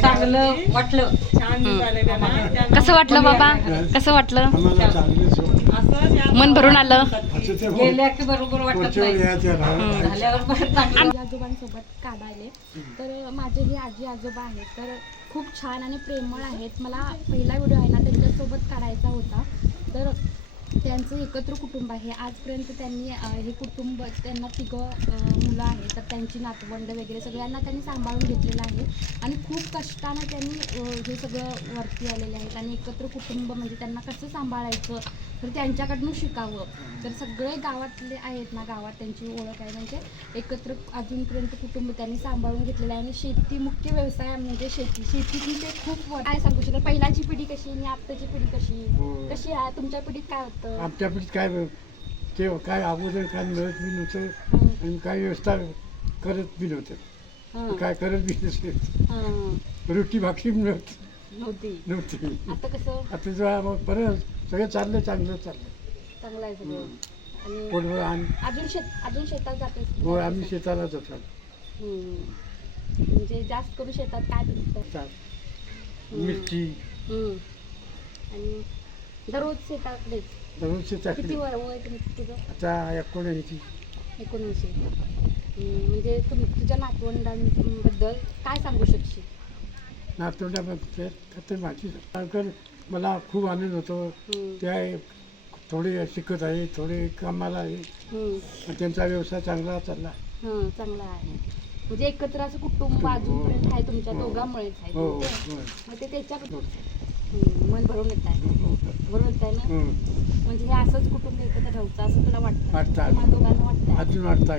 चांगलं वाटलं. कसं वाटलं बाबा, कसं वाटलं? मन भरून आलं. गेल्या की बरोबर वाटत नाही, झाल्यावर पण चांगलं. आजोबांसोबत काढायले तर माझे हे आजी आजोबा आहेत तर खूप छान आणि प्रेमळ आहेत. मला पहिला व्हिडिओ आहे ना त्यांच्यासोबत काढायचा होता. तर त्यांचं एकत्र कुटुंब आहे. आजपर्यंत त्यांनी हे कुटुंब, त्यांना 3 मुलं आहेत तर त्यांची नातवंड वगैरे सगळ्यांना त्यांनी सांभाळून घेतलेलं आहे आणि खूप कष्टानं त्यांनी हे सगळं वरती आलेले आहेत. आणि एकत्र कुटुंब म्हणजे त्यांना कसं सांभाळायचं तर त्यांच्याकडनं शिकावं. तर सगळे गावातले आहेत ना, गावात त्यांची ओळख आहे म्हणजे एकत्र अजूनपर्यंत कुटुंब त्यांनी सांभाळून घेतलेलं आहे. आणि शेती मुख्य व्यवसाय म्हणजे शेतीतली ते खूप काय सांगू शकतो. पहिल्याची पिढी कशी आणि आत्ताची पिढी कशी आहे? तुमच्या पिढीत काय होतं? आमच्या पिढीत ते काय अगोदर काय मिळत बी नव्हतं आणि काय व्यवस्था करत बी नव्हतं. काय करत बी नसते. रोटी भाकरी मिळत नव्हती. आता कसं? आता जेव्हा परत सगळं चांगलं चांगलं आहे सगळं. पोटभर अजून शेतात जाते? हो, आम्ही शेताला जातो. म्हणजे जास्त करून शेतात काय पिकतं? मिरची. आणि दररोज शेताकडेच? दररोज शेताकडे. किती वय तुझं? आता 19. म्हणजे तुझ्या नातवंडांबद्दल काय सांगू शकशील? नातवंडाबद्दल माहिती मला खूप आनंद होतो. त्या थोडे शिकत आहे, थोडे कामाला आहे. त्यांचा व्यवसाय चांगला चालला. चांगला आहे. म्हणजे एकत्र असं कुटुंब अजूनपर्यंत आहे तुमच्या दोघांमुळेच आहे. मग ते त्याच्याकडून मन भरून येत आहे. बरोबर येत आहे ना? म्हणजे हे असंच कुटुंब एकत्र राहायचं असं तुला वाटतं? दोघांना वाटतं? अजून वाटतं.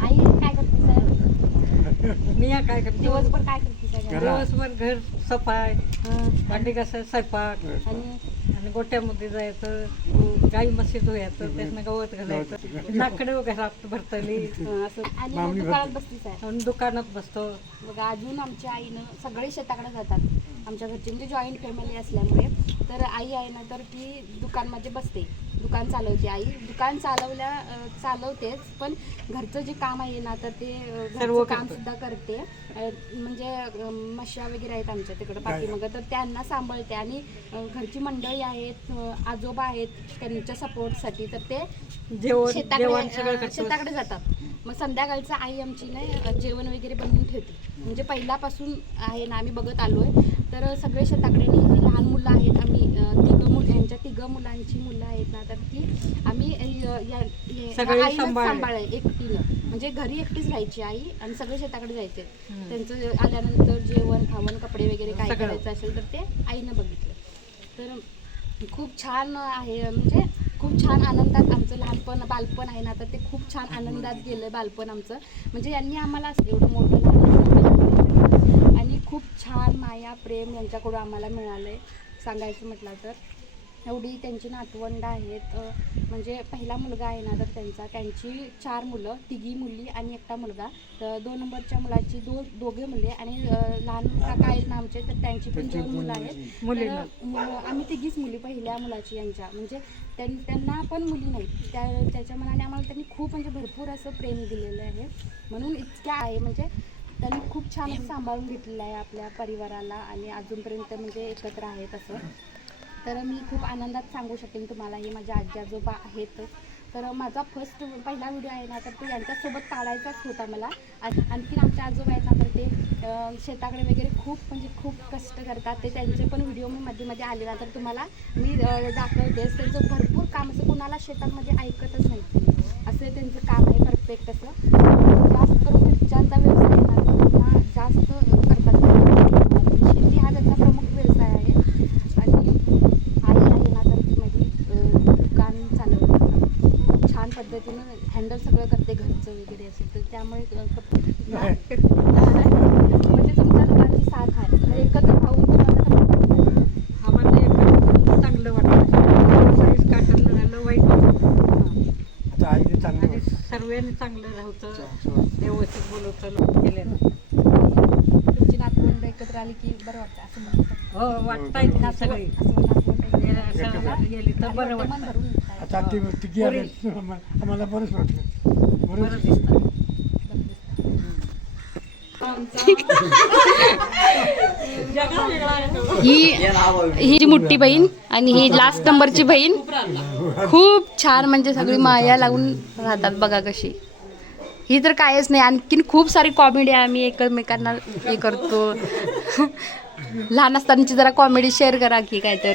आई काय करते साहेब? मी काय करते? दिवसभर काय करते साहेब? दिवसभर घर सफाई, भांडी घासाय, स्वयंपाक आणि गोट्यामध्ये जायचं, गाई म्हशी धुयाचं, त्यातनं गवत घालायचं, लाकडं घरात भरतली असं. आणि दुकानात बसतीच आहे? आणि दुकानात बसतो. बघा, अजून आमच्या आईनं सगळे शेताकडे जातात. आमच्या घरची म्हणजे जॉईंट फॅमिली असल्यामुळे तर आई आहे ना तर ती दुकानमध्ये बसते, दुकान चालवते. आई दुकान चालवतेच पण घरचं जे काम आहे ना तर ते सर्व काम सुद्धा करते. म्हणजे मशा वगैरे आहेत आमच्या तिकडं पाठीमागं तर त्यांना सांभाळते. आणि घरची मंडळी आहेत, आजोबा आहेत त्यांच्या सपोर्टसाठी तर ते शेताकडे जातात. मग संध्याकाळचं आई आमची नाही जेवण वगैरे बनवून ठेवते. म्हणजे पहिल्यापासून आहे ना आम्ही बघत आलो आहे. तर सगळे शेताकडे लहान मुलं आहेत. आम्ही 3 मुलांची मुलं आहेत ना तर ती आम्ही सांभाळाय एकटीनं. म्हणजे घरी एकटीच राहायची आई आणि सगळे शेताकडे जायचे. त्यांचं आल्यानंतर जेवण खावण कपडे वगैरे काय करायचं असेल तर ते आईनं बघितलं. तर खूप छान आहे. म्हणजे खूप छान आनंदात आमचं बालपण आहे ना तर ते खूप छान आनंदात गेलं बालपण आमचं. म्हणजे यांनी आम्हाला एवढं मोठं आणि खूप छान माया प्रेम यांच्याकडून आम्हाला मिळालं आहे. सांगायचं म्हटलं तर एवढी त्यांची नातवंड आहेत. म्हणजे पहिला मुलगा आहे ना तर त्यांची 4 मुलं, 3 मुली आणि एकटा मुलगा. तर 2 नंबरच्या मुलाची दोघे मुले आणि लहान काका आहेत ना आमचे तर त्यांची पण 2 मुलं आहेत. आम्ही 3 मुली पहिल्या मुलाची यांच्या. म्हणजे त्यांना पण मुली नाहीत. त्याच्या मनाने आम्हाला त्यांनी खूप म्हणजे भरपूर असं प्रेम दिलेलं आहे. म्हणून इतक्या आहे म्हणजे त्यांनी खूप छान सांभाळून घेतलेलं आहे आपल्या परिवाराला आणि अजूनपर्यंत म्हणजे एकत्र आहेत असं. तर मी खूप आनंदात सांगू शकेन तुम्हाला. हे माझे आजी आजोबा आहेत. तर माझा पहिला व्हिडिओ आहे ना तर तो यांच्यासोबत काढायचाच होता मला. आणखीन आमचे आजोबा आहेत ना तर ते शेताकडे वगैरे खूप कष्ट करतात. ते त्यांचे पण व्हिडिओ मी मध्ये आले ना तर तुम्हाला मी दाखवतेच. त्यांचं भरपूर काम असं कुणाला शेतामध्ये ऐकतच नाही असं त्यांचं काम आहे परफेक्ट असं. जास्त करून मिरच्यांचा व्यवसाय आहे जास्त करतात. शेती हा त्यांचा प्रमुख व्यवसाय आहे. आणि आई आहे ना तर ती माझी दुकान चालवते छान पद्धतीनं हँडल सगळं करते घरचं वगैरे असेल तर त्यामुळे म्हणजे तुमच्या दोघांची साथ आहे. एकत्र राहून तुम्हाला आम्हाला एकत्र चांगलं वाटतं. काटून मिळालं वाईट आणि सर्वांनी चांगलं राहायचं, व्यवस्थित बोलवतं केलं. तुमची नातवंड एकत्र आली की बरं वाटतं असं म्हणतात? हो, वाटतं सगळी गेली तर बरं वाटतं. आता आम्हाला बरंच वाटलं. बरं दिसतं. ही जी मोठी बहीण आणि ही लास्ट नंबरची बहीण खूप छान, म्हणजे सगळी माया लागून राहतात बघा कशी. ही तर कायच नाही. आणखीन खूप सारी कॉमेडी आम्ही एकमेकांना हे करतो. लहान असतानाची जरा कॉमेडी शेअर करा की काय तर.